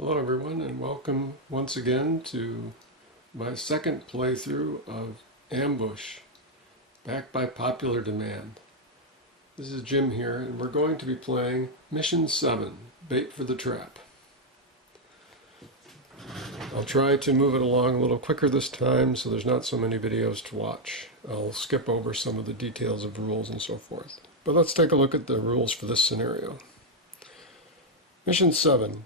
Hello everyone, and welcome once again to my second playthrough of Ambush, back by popular demand. This is Jim here, and we're going to be playing Mission 7, Bait for the Trap. I'll try to move it along a little quicker this time so there's not so many videos to watch. I'll skip over some of the details of rules and so forth. But let's take a look at the rules for this scenario. Mission 7.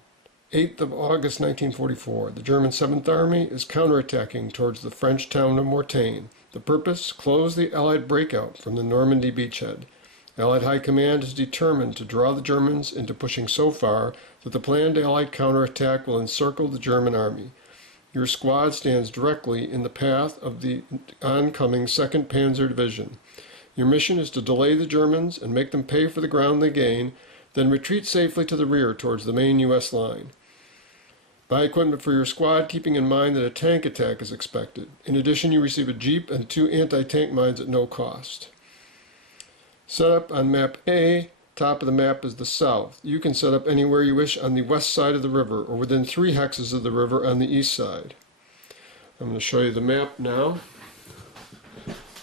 8th of August 1944, the German 7th Army is counterattacking towards the French town of Mortagne. The purpose? Close the Allied breakout from the Normandy beachhead. Allied High Command is determined to draw the Germans into pushing so far that the planned Allied counterattack will encircle the German army. Your squad stands directly in the path of the oncoming 2nd Panzer Division. Your mission is to delay the Germans and make them pay for the ground they gain, then retreat safely to the rear towards the main U.S. line. Buy equipment for your squad, keeping in mind that a tank attack is expected. In addition, you receive a jeep and 2 anti-tank mines at no cost. Set up on map A. Top of the map is the south. You can set up anywhere you wish on the west side of the river, or within 3 hexes of the river on the east side. I'm going to show you the map now.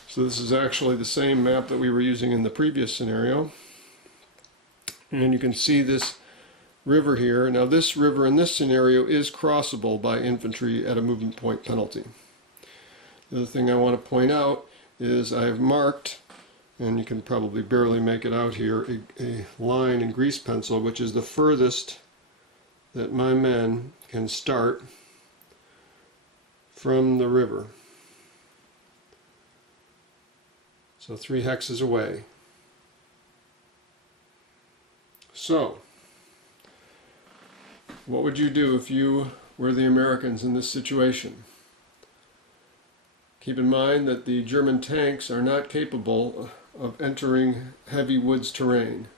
So this is actually the same map that we were using in the previous scenario. And you can see this river here. Now this river in this scenario is crossable by infantry at a movement point penalty. The other thing I want to point out is I have marked, and you can probably barely make it out here, a line in grease pencil which is the furthest that my men can start from the river. So 3 hexes away. So what would you do if you were the Americans in this situation? Keep in mind that the German tanks are not capable of entering heavy woods terrain.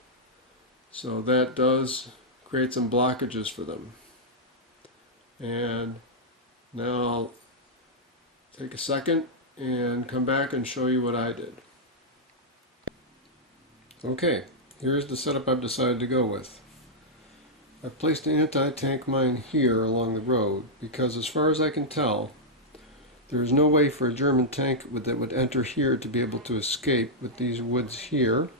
So that does create some blockages for them. And now I'll take a second and come back and show you what I did. Okay, here's the setup I've decided to go with. I've placed an anti-tank mine here along the road because, as far as I can tell, there is no way for a German tank that would enter here to be able to escape with these woods here,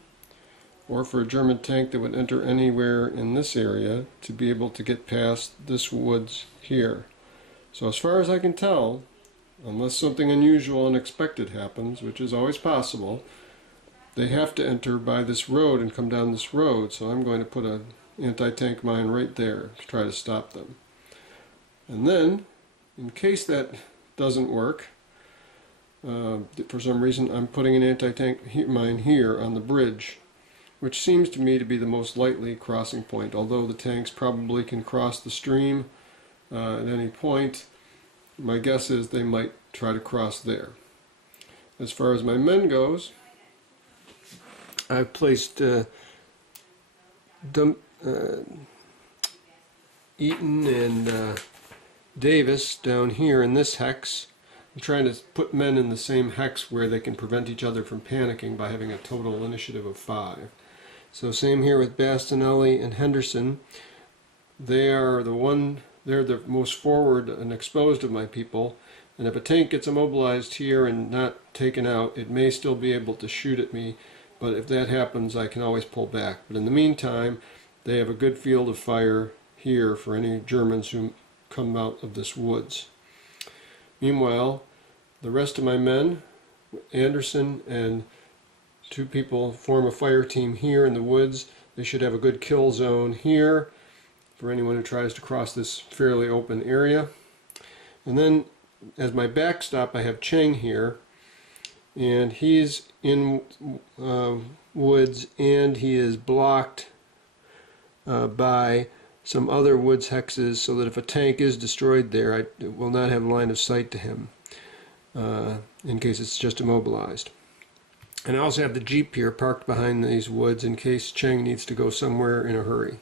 or for a German tank that would enter anywhere in this area to be able to get past this woods here. So as far as I can tell, unless something unusual and unexpected happens, which is always possible, they have to enter by this road and come down this road. So I'm going to put an anti-tank mine right there to try to stop them. And then, in case that doesn't work, for some reason I'm putting an anti-tank mine here on the bridge, which seems to me to be the most likely crossing point, although the tanks probably can cross the stream at any point. My guess is they might try to cross there. As far as my men goes, I've placed Eaton and Davis down here in this hex. I'm trying to put men in the same hex where they can prevent each other from panicking by having a total initiative of 5. So same here with Bastinelli and Henderson. They're the most forward and exposed of my people, and if a tank gets immobilized here and not taken out, it may still be able to shoot at me, but if that happens I can always pull back. But in the meantime, they have a good field of fire here for any Germans who come out of this woods. Meanwhile, the rest of my men, Anderson and 2 people, form a fire team here in the woods. They should have a good kill zone here for anyone who tries to cross this fairly open area. And then as my backstop I have Cheng here, and he's in woods, and he is blocked by some other woods hexes, so that if a tank is destroyed there, I will not have line of sight to him in case it's just immobilized. And I also have the jeep here parked behind these woods in case Cheng needs to go somewhere in a hurry.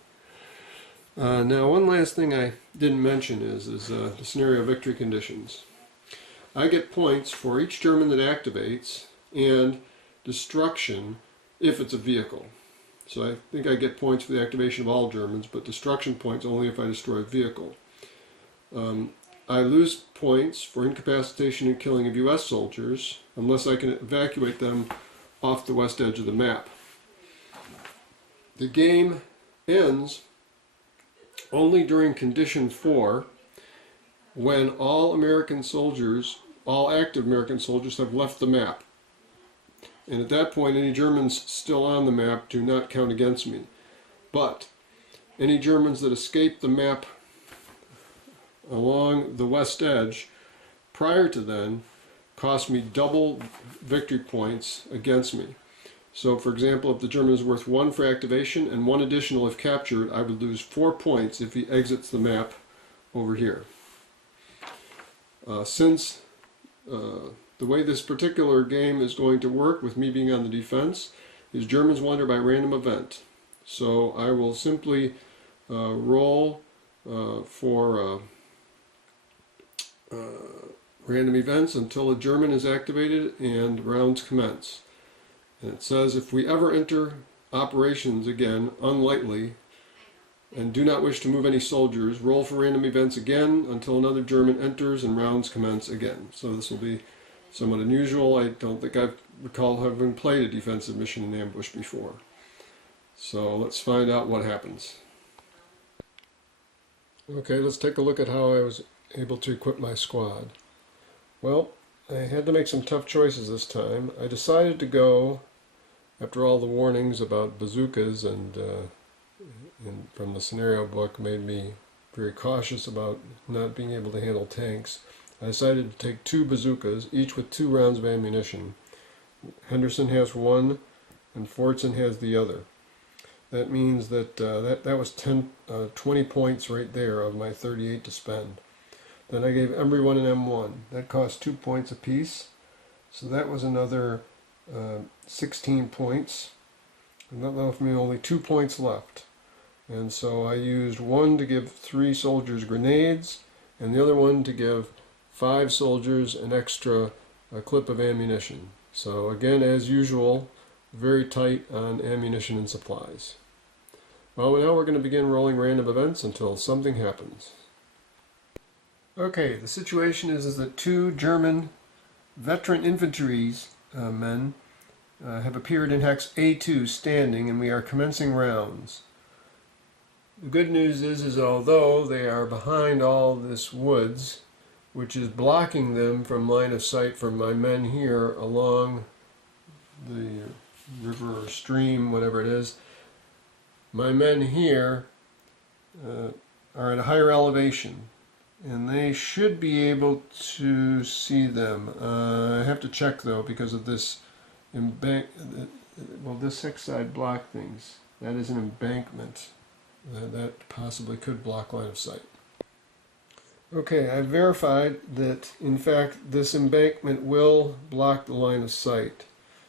Now one last thing I didn't mention is the scenario victory conditions. I get points for each German that activates and destruction if it's a vehicle. So I think I get points for the activation of all Germans, but destruction points only if I destroy a vehicle. I lose points for incapacitation and killing of US soldiers unless I can evacuate them off the west edge of the map. The game ends only during condition 4, when all American soldiers, all active American soldiers, have left the map. And at that point, any Germans still on the map do not count against me. But any Germans that escape the map along the west edge prior to then cost me double victory points against me. So for example, if the German is worth 1 for activation and 1 additional if captured, I would lose 4 points if he exits the map over here. Since the way this particular game is going to work, with me being on the defense, is Germans wander by random event. So I will simply roll for random events until a German is activated and rounds commence. And it says if we ever enter operations again, unlightly, and do not wish to move any soldiers, roll for random events again until another German enters and rounds commence again. So this will be somewhat unusual. I don't think I recall having played a defensive mission in ambush before. So let's find out what happens. Okay, let's take a look at how I was able to equip my squad. Well, I had to make some tough choices this time. I decided to go, after all the warnings about bazookas and from the scenario book made me very cautious about not being able to handle tanks, I decided to take 2 bazookas, each with 2 rounds of ammunition. Henderson has 1 and Fortson has the other. That means that that was 20 points right there of my 38 to spend. Then I gave everyone an M1. That cost 2 points apiece. So that was another 16 points. And that left me only 2 points left. And so I used 1 to give 3 soldiers grenades, and the other 1 to give 5 soldiers an extra clip of ammunition. So again, as usual, very tight on ammunition and supplies. Well, now we're going to begin rolling random events until something happens. Okay, the situation is that 2 German veteran infantry men have appeared in hex A2 standing, and we are commencing rounds. The good news is although they are behind all this woods, which is blocking them from line of sight from my men here along the river or stream, whatever it is, my men here are at a higher elevation, and they should be able to see them. I have to check though, because of this well, this side block things. That is an embankment. That possibly could block line of sight. Okay, I verified that in fact this embankment will block the line of sight.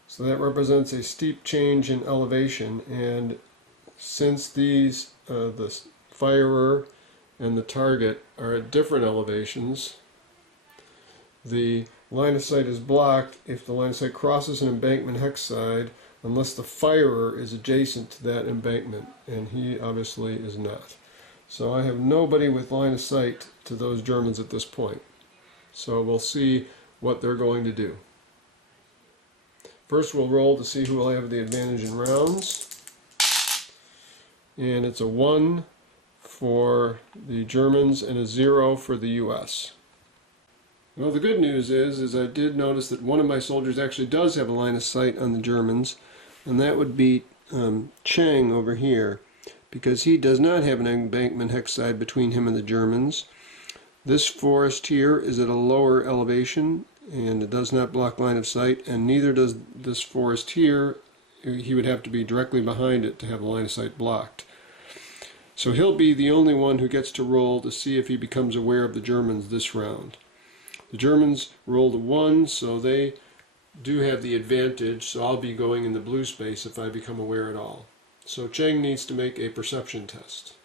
So that represents a steep change in elevation, and since these, the firer and the target are at different elevations, the line of sight is blocked if the line of sight crosses an embankment hex side, unless the firer is adjacent to that embankment, and he obviously is not. So I have nobody with line of sight to those Germans at this point. So we'll see what they're going to do. First we'll roll to see who will have the advantage in rounds. And it's a 1 for the Germans and a 0 for the US. Well, the good news is I did notice that one of my soldiers actually does have a line of sight on the Germans, and that would be Cheng over here, because he does not have an embankment hex side between him and the Germans. This forest here is at a lower elevation, and it does not block line of sight, and neither does this forest here. He would have to be directly behind it to have the line of sight blocked. So he'll be the only one who gets to roll to see if he becomes aware of the Germans this round. The Germans rolled a 1, so they do have the advantage, so I'll be going in the blue space if I become aware at all. So Cheng needs to make a perception test.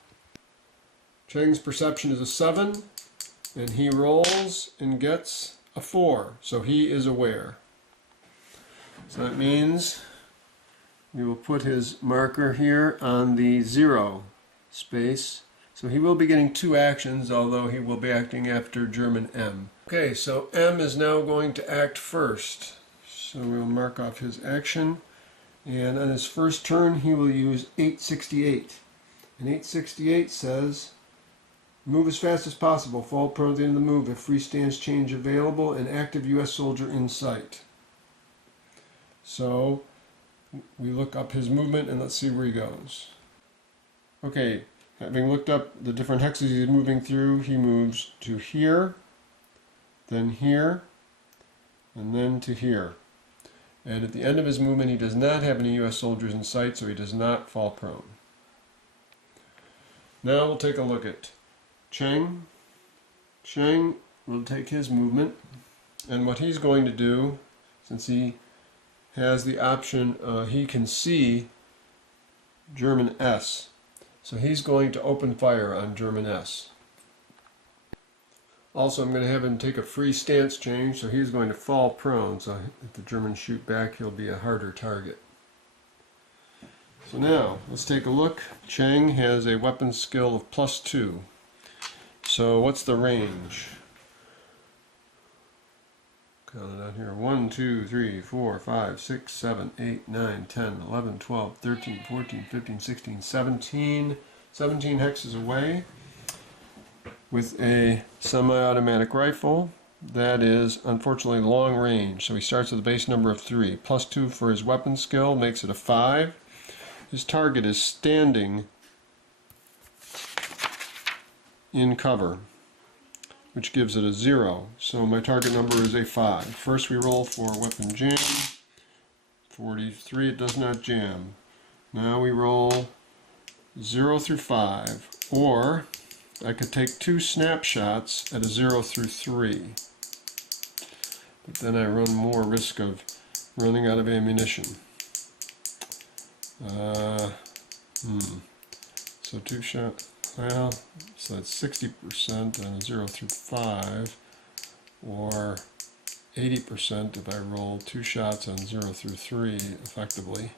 Cheng's perception is a 7, and he rolls and gets a 4, so he is aware. So that means we will put his marker here on the 0 space. So he will be getting 2 actions, although he will be acting after German M. Okay, so M is now going to act first. So we'll mark off his action. And on his first turn, he will use 868. And 868 says, move as fast as possible, fall prone at the end of the move if free stance change available and active U.S. soldier in sight. So we look up his movement and let's see where he goes. Okay, having looked up the different hexes he's moving through, he moves to here, then here, and then to here. And at the end of his movement, he does not have any U.S. soldiers in sight, so he does not fall prone. Now we'll take a look at Cheng. Cheng will take his movement, and what he's going to do, since he has the option, he can see German S. So he's going to open fire on German S. Also, I'm going to have him take a free stance change, so he's going to fall prone, so if the Germans shoot back, he'll be a harder target. So now, let's take a look. Cheng has a weapon skill of +2. So what's the range? Count it out here. 1, 2, 3, 4, 5, 6, 7, 8, 9, 10, 11, 12, 13, 14, 15, 16, 17. 17 hexes away with a semi-automatic rifle. That is unfortunately long range. So he starts with a base number of 3. +2 for his weapon skill makes it a 5. His target is standing in cover, which gives it a 0. So my target number is a 5. First we roll for weapon jam. 43, it does not jam. Now we roll 0 through 5, or I could take 2 snapshots at a 0 through 3. But then I run more risk of running out of ammunition. So 2 shots. Well, so that's 60% on a 0 through 5, or 80% if I roll 2 shots on 0 through 3 effectively.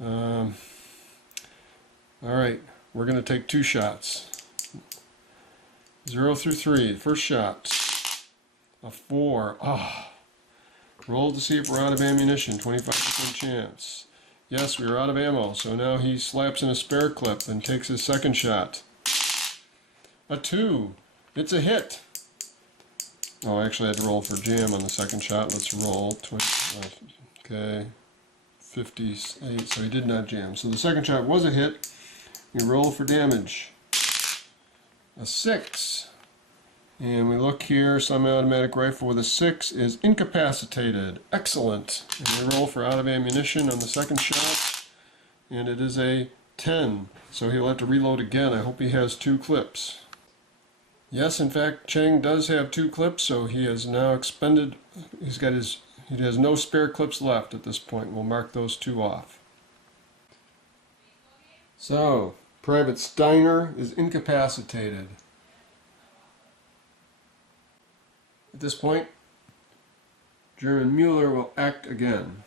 Alright, we're going to take 2 shots. 0 through 3, first shot, a 4. Roll to see if we're out of ammunition, 25% chance. Yes, we are out of ammo, so now he slaps in a spare clip and takes his second shot. A 2. It's a hit. Oh, I actually had to roll for jam on the second shot. Let's roll. Okay. 58, so he did not jam. So the second shot was a hit. We roll for damage. A 6. And we look here, semi-automatic rifle with a 6 is incapacitated. Excellent. And we roll for out of ammunition on the second shot. And it is a 10. So he'll have to reload again. I hope he has 2 clips. Yes, in fact, Cheng does have 2 clips, so he has now expended, he has no spare clips left at this point. We'll mark those 2 off. So, Private Steiner is incapacitated. At this point, German Mueller will act again.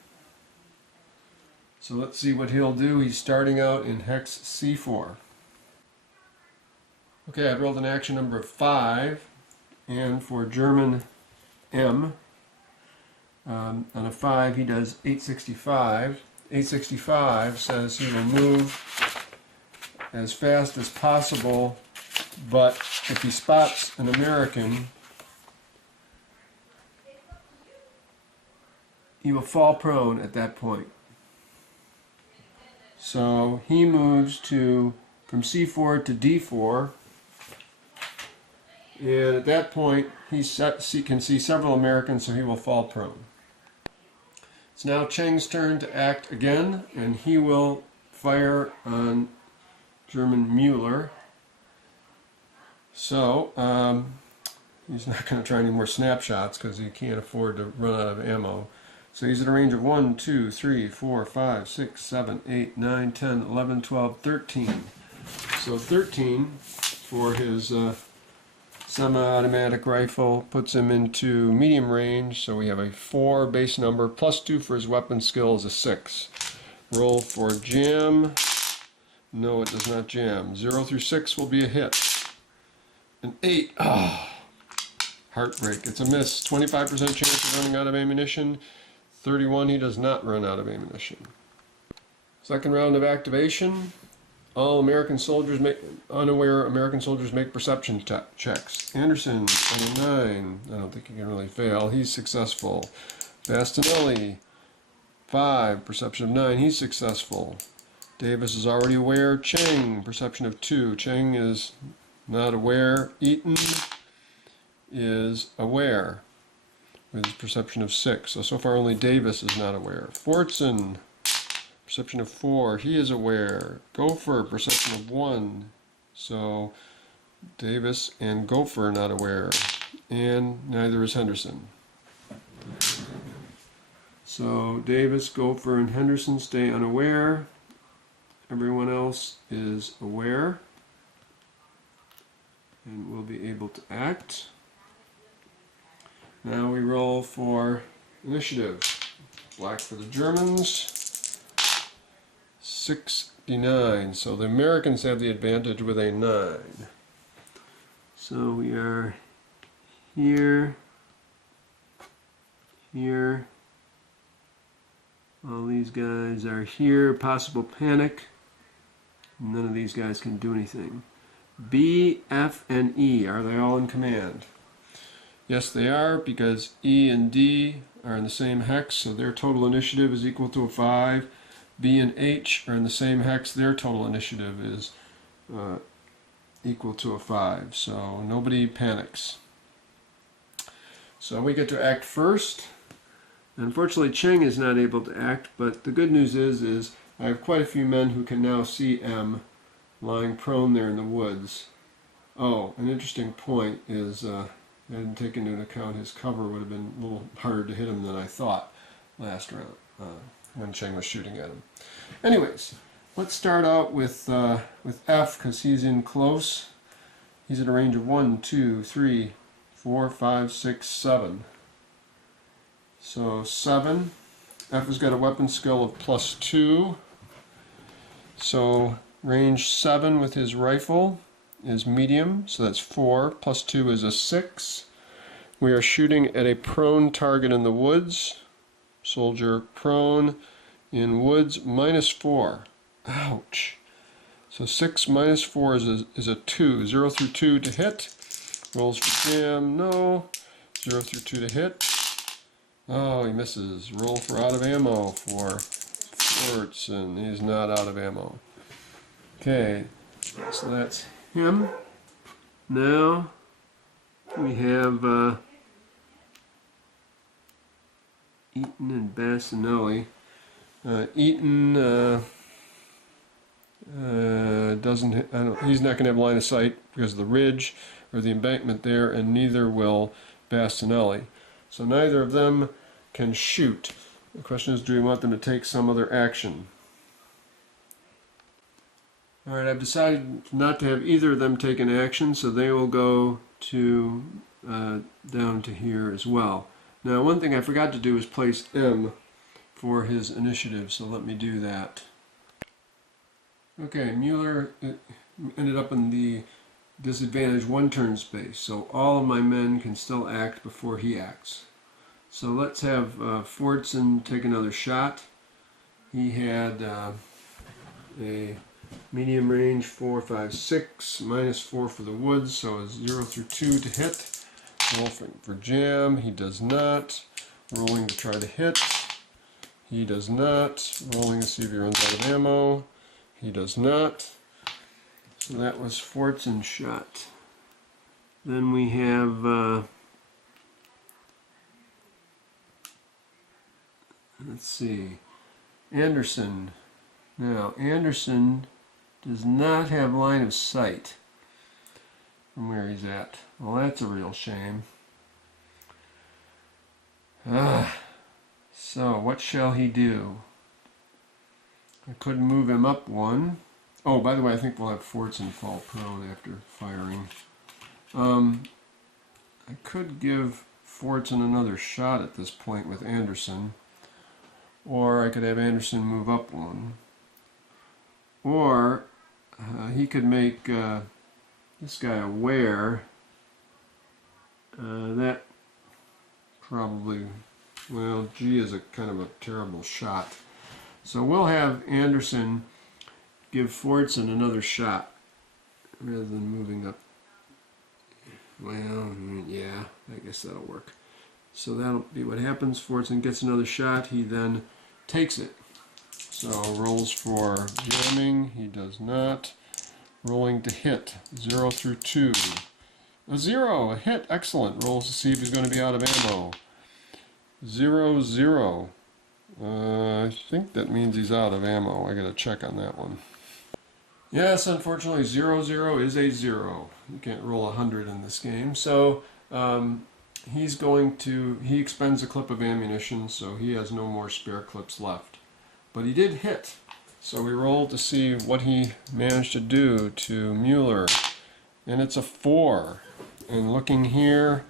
So let's see what he'll do. He's starting out in hex C4. Okay, I rolled an action number of 5, and for German M, on a 5 he does 865. 865 says he will move as fast as possible, but if he spots an American, he will fall prone at that point. So he moves from C4 to D4, and at that point he can see several Americans, so he will fall prone. It's now Cheng's turn to act again, and he will fire on German Mueller. So he's not going to try any more snapshots because he can't afford to run out of ammo. So he's at a range of 1, 2, 3, 4, 5, 6, 7, 8, 9, 10, 11, 12, 13. So 13 for his semi-automatic rifle puts him into medium range. So we have a 4 base number, plus 2 for his weapon skill is a 6. Roll for jam. No, it does not jam. 0 through 6 will be a hit. An 8. Heartbreak. It's a miss. 25% chance of running out of ammunition. 31, he does not run out of ammunition. Second round of activation. All American soldiers make, unaware American soldiers make perception checks. Anderson, on a 9. I don't think he can really fail. He's successful. Bastinelli, 5. Perception of 9. He's successful. Davis is already aware. Cheng, perception of 2. Cheng is not aware. Eaton is aware with his perception of 6. So far only Davis is not aware. Fortson, perception of 4. He is aware. Gopher, perception of 1. So Davis and Gopher are not aware. And neither is Henderson. So Davis, Gopher, and Henderson stay unaware. Everyone else is aware and will be able to act. Now we roll for initiative. Black for the Germans. 69. So the Americans have the advantage with a 9. So we are here, here. All these guys are here. Possible panic. None of these guys can do anything. B, F, and E, are they all in command? Yes, they are, because E and D are in the same hex, so their total initiative is equal to a 5. B and H are in the same hex, their total initiative is equal to a 5. So nobody panics. So we get to act first. Unfortunately, Cheng is not able to act, but the good news is I have quite a few men who can now see M lying prone there in the woods. Oh, an interesting point is I didn't take into account his cover would have been a little harder to hit him than I thought last round when Cheng was shooting at him. Anyways, let's start out with F because he's in close. He's at a range of 1, 2, 3, 4, 5, 6, 7. So 7. F has got a weapon skill of +2. So range 7 with his rifle is medium, so that's 4. +2 is a 6. We are shooting at a prone target in the woods. Soldier prone in woods, -4. Ouch. So 6 minus 4 is a 2. 0 through 2 to hit. Rolls for jam, no. 0 through 2 to hit. Oh, he misses. Roll for out of ammo for Fortson. He's not out of ammo. Okay, so that's him. Now we have Eaton and Bassinelli. Eaton doesn't. He's not going to have line of sight because of the ridge or the embankment there, and neither will Bastinelli. So neither of them can shoot. The question is, do we want them to take some other action? Alright, I've decided not to have either of them take an action, so they will go to down to here as well. Now, one thing I forgot to do is place M for his initiative, so let me do that. Okay, Mueller ended up in the disadvantage 1 turn space, so all of my men can still act before he acts. So let's have Fortson take another shot. He had a medium range 4, 5, 6, -4 for the woods, so it's 0 through 2 to hit. Rolling for jam, he does not. Rolling to try to hit, he does not. Rolling to see if he runs out of ammo, he does not. So that was Fortson's shot. Then we have, let's see, Anderson. Now, Anderson does not have line of sight from where he's at. Well, that's a real shame. So, what shall he do? I could move him up 1. Oh, by the way, I think we'll have Fortson fall prone after firing. I could give Fortson another shot at this point with Anderson. or I could have Anderson move up one, or he could make this guy aware. That probably, well, G is a kind of a terrible shot. So we'll have Anderson give Fortson another shot rather than moving up. Well, yeah, I guess that'll work. So that'll be what happens. Fortson gets another shot. He then takes it. So rolls for jamming. He does not. Rolling to hit. 0 through 2. A 0. A hit. Excellent. Rolls to see if he's going to be out of ammo. 0, 0. I think that means he's out of ammo. I gotta check on that one. Yes, unfortunately 0, 0 is a 0. You can't roll 100 in this game. So he expends a clip of ammunition, so he has no more spare clips left. But he did hit. So we roll to see what he managed to do to Mueller. And it's a 4. And looking here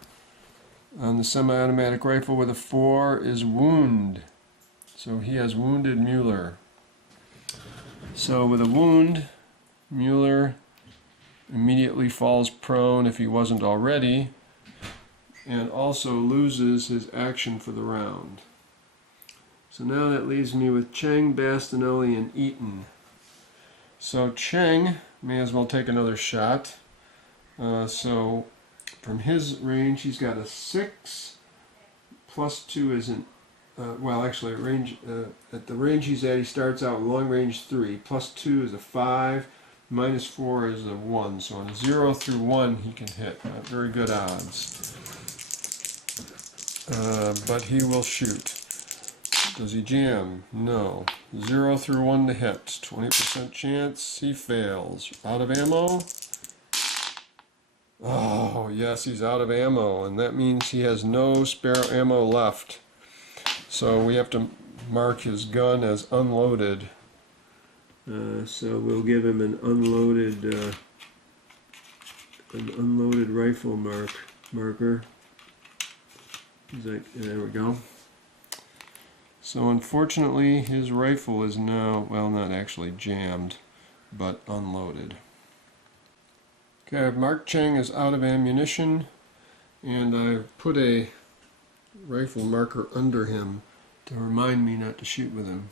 on the semi-automatic rifle with a 4 is wound. So he has wounded Mueller. So with a wound, Mueller immediately falls prone if he wasn't already, and also loses his action for the round. So now that leaves me with Cheng, Bastinelli, and Eaton. So Cheng may as well take another shot. So from his range, he's got a 6, plus 2 isn't, well actually at the range he's at, he starts out with long range 3, plus 2 is a 5, minus 4 is a 1, so on 0 through 1 he can hit. Not very good odds. But he will shoot. Does he jam? No. 0 through 1 to hit. 20% chance. He fails. Out of ammo? Oh, yes, he's out of ammo, and that means he has no spare ammo left. So we have to mark his gun as unloaded. So we'll give him an unloaded rifle marker. There we go. So unfortunately his rifle is now, well, not actually jammed, but unloaded. Okay, I've marked Cheng as out of ammunition, and I've put a rifle marker under him to remind me not to shoot with him.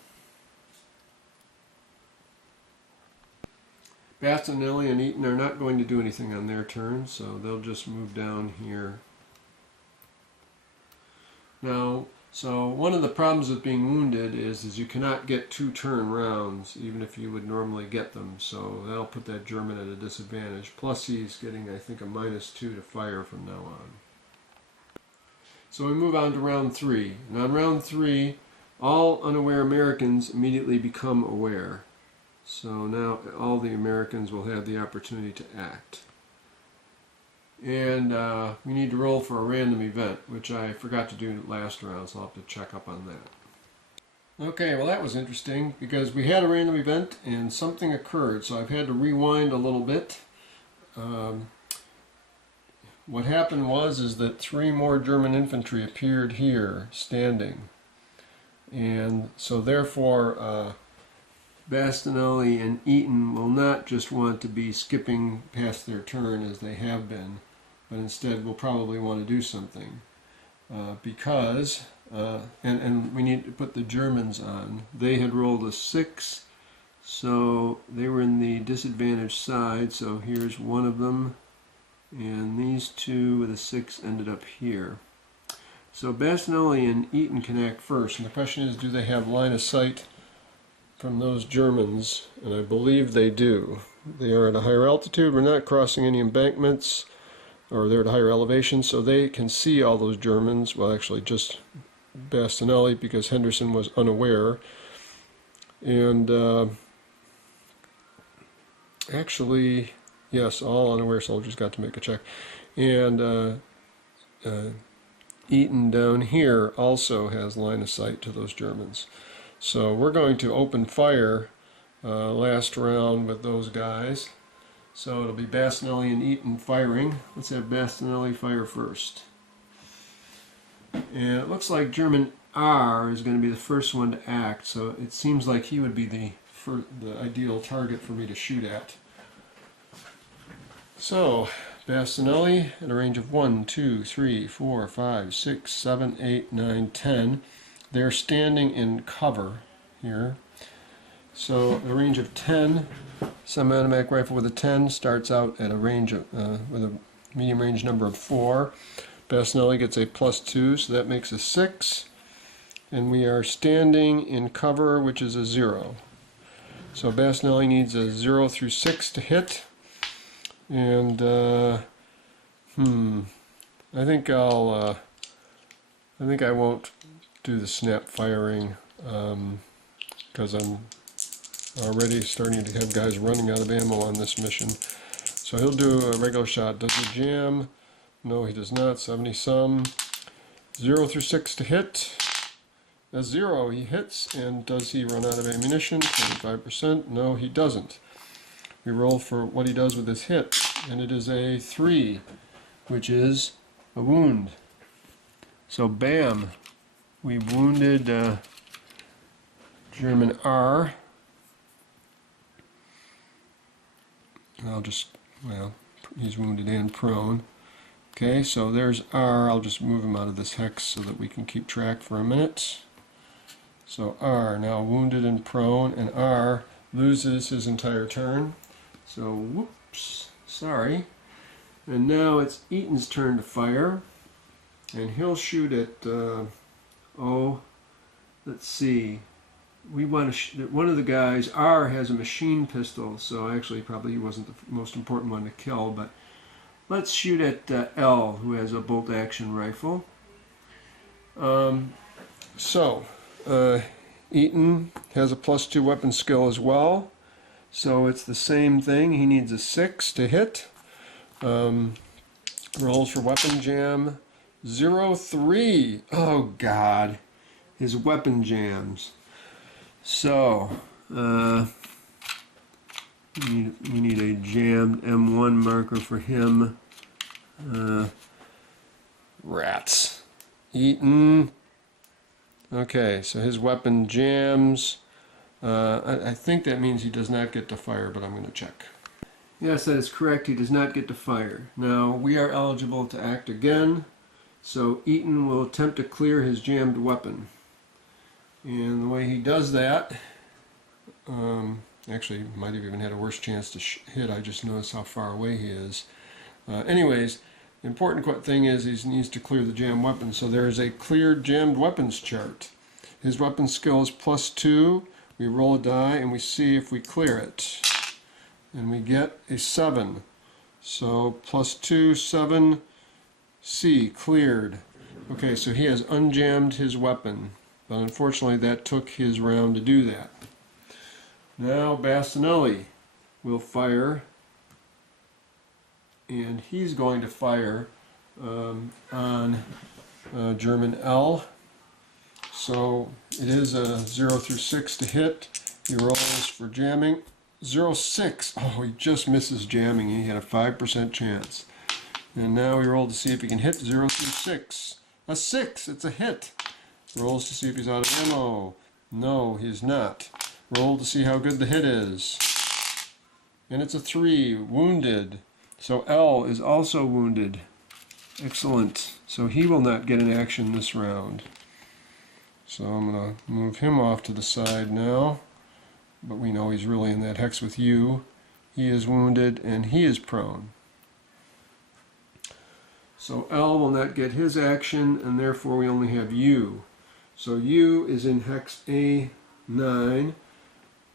Bastinelli and Eaton are not going to do anything on their turn, so they'll just move down here. Now, so one of the problems with being wounded is you cannot get 2 turn rounds, even if you would normally get them, so that'll put that German at a disadvantage. Plus he's getting, I think, a -2 to fire from now on. So we move on to round 3. And on round 3, all unaware Americans immediately become aware. So now all the Americans will have the opportunity to act. And we need to roll for a random event, which I forgot to do last round, so I'll have to check up on that. Okay, well that was interesting, because we had a random event and something occurred, so I've had to rewind a little bit. What happened is that 3 more German infantry appeared here, standing. And so therefore, Bastinelli and Eaton will not just want to be skipping past their turn as they have been, but instead will probably want to do something. Because, and we need to put the Germans on, they had rolled a 6, so they were in the disadvantaged side, so here's one of them, and these 2 with a 6 ended up here. So Bastinelli and Eaton can act first, and the question is, do they have line of sight from those Germans? And I believe they do. They are at a higher altitude, we're not crossing any embankments, or they're at a higher elevation, so they can see all those Germans. Well, actually just Bastinelli, because Henderson was unaware. And actually, yes, all unaware soldiers got to make a check. And Eaton down here also has line of sight to those Germans. So we're going to open fire last round with those guys. So it'll be Bastinelli and Eaton firing. Let's have Bastinelli fire first. And it looks like German R is going to be the first one to act, so it seems like he would be the ideal target for me to shoot at. So, Bastianelli at a range of 1, 2, 3, 4, 5, 6, 7, 8, 9, 10. They're standing in cover here. So a range of 10, semi-automatic rifle with a 10 starts out at a range of, with a medium range number of 4. Bastianelli gets a +2, so that makes a 6. And we are standing in cover, which is a 0. So Bastianelli needs a 0 through 6 to hit. And I think I won't do the snap firing because I'm already starting to have guys running out of ammo on this mission. So he'll do a regular shot. Does he jam? No, he does not. 70 some. 0 through 6 to hit. A 0, he hits. And does he run out of ammunition? 25%. No, he doesn't. We roll for what he does with his hit, and it is a 3, which is a wound. So bam, we wounded German R. I'll just, well, he's wounded and prone. Okay, so there's R. I'll just move him out of this hex so that we can keep track for a minute. So R now wounded and prone, and R loses his entire turn. So, whoops, sorry. And now it's Eaton's turn to fire. And he'll shoot at, let's see. We want to one of the guys, R, has a machine pistol, so actually probably he wasn't the most important one to kill, but let's shoot at L, who has a bolt-action rifle. Eaton has a +2 weapon skill as well. So it's the same thing. He needs a 6 to hit. Rolls for weapon jam. 0, 3. Oh God, his weapon jams. So we need a jammed M1 marker for him. Rats. Eaton. Okay, so his weapon jams. I think that means he does not get to fire, but I'm going to check. Yes, that is correct. He does not get to fire. Now, we are eligible to act again, so Eaton will attempt to clear his jammed weapon. And the way he does that, actually, might have even had a worse chance to hit. I just noticed how far away he is. Anyways, the important thing is he needs to clear the jammed weapon. So there is a cleared jammed weapons chart. His weapon skill is +2. We roll a die and we see if we clear it. And we get a 7. So +2, 7, C, cleared. Okay, so he has unjammed his weapon. But unfortunately that took his round to do that. Now Bastianelli will fire. And he's going to fire on German L. So it is a 0 through 6 to hit. He rolls for jamming. 0, 6. Oh, he just misses jamming. He had a 5% chance. And now we roll to see if he can hit 0 through 6. A 6. It's a hit. Rolls to see if he's out of ammo. No, he's not. Roll to see how good the hit is. And it's a 3. Wounded. So L is also wounded. Excellent. So he will not get an action this round. So I'm going to move him off to the side now. But we know he's really in that hex with U. He is wounded and he is prone. So L will not get his action, and therefore we only have U. So U is in hex A9.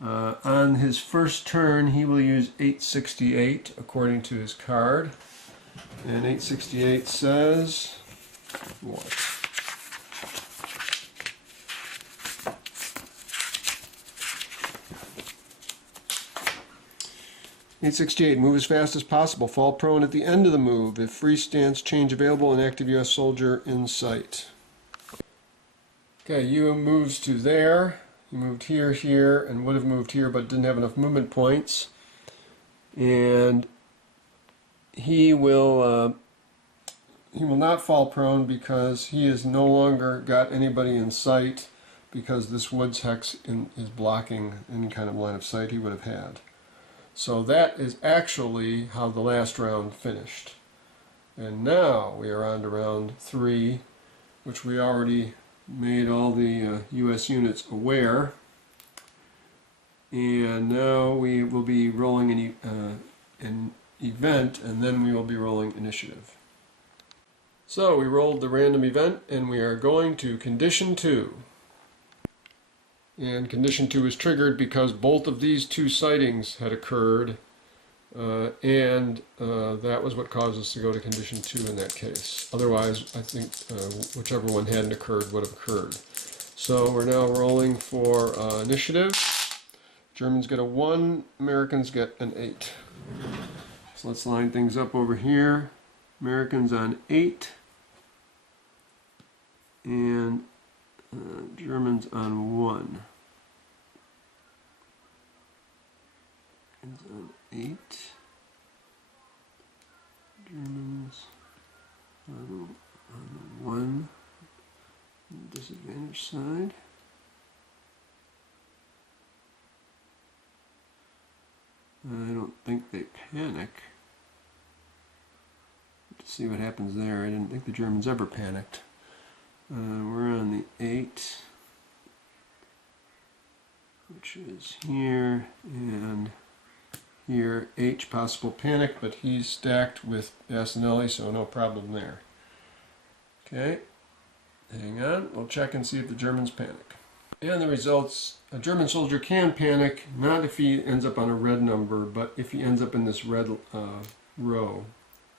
On his first turn he will use 868 according to his card. And 868 says what? 868, move as fast as possible. Fall prone at the end of the move. If free stance change available, an active U.S. soldier in sight. Okay, U moves to there. He moved here, here, and would have moved here, but didn't have enough movement points. And he will he will not fall prone because he has no longer got anybody in sight, because this woods hex is blocking any kind of line of sight he would have had. So that is actually how the last round finished. And now we are on to round 3, which we already made all the US units aware. And now we will be rolling an event, and then we will be rolling initiative. So we rolled the random event, and we are going to condition 2. And condition 2 is triggered because both of these 2 sightings had occurred, and that was what caused us to go to condition 2 in that case. Otherwise, I think whichever one hadn't occurred would have occurred. So we're now rolling for initiative. Germans get a 1, Americans get an 8. So let's line things up over here. Americans on 8, and Germans on 1. Americans on 8. Germans on 1. Disadvantage side. I don't think they panic. Let's see what happens there. I didn't think the Germans ever panicked. We're on the 8, which is here and here. H, possible panic, but he's stacked with Basinelli, so no problem there. Okay, hang on. We'll check and see if the Germans panic. And the results, a German soldier can panic, not if he ends up on a red number, but if he ends up in this red row.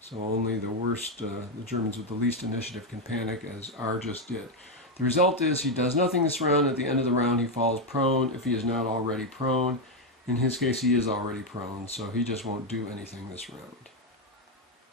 So only the worst, the Germans with the least initiative can panic, as R just did. The result is he does nothing this round. At the end of the round, he falls prone if he is not already prone. In his case, he is already prone, so he just won't do anything this round.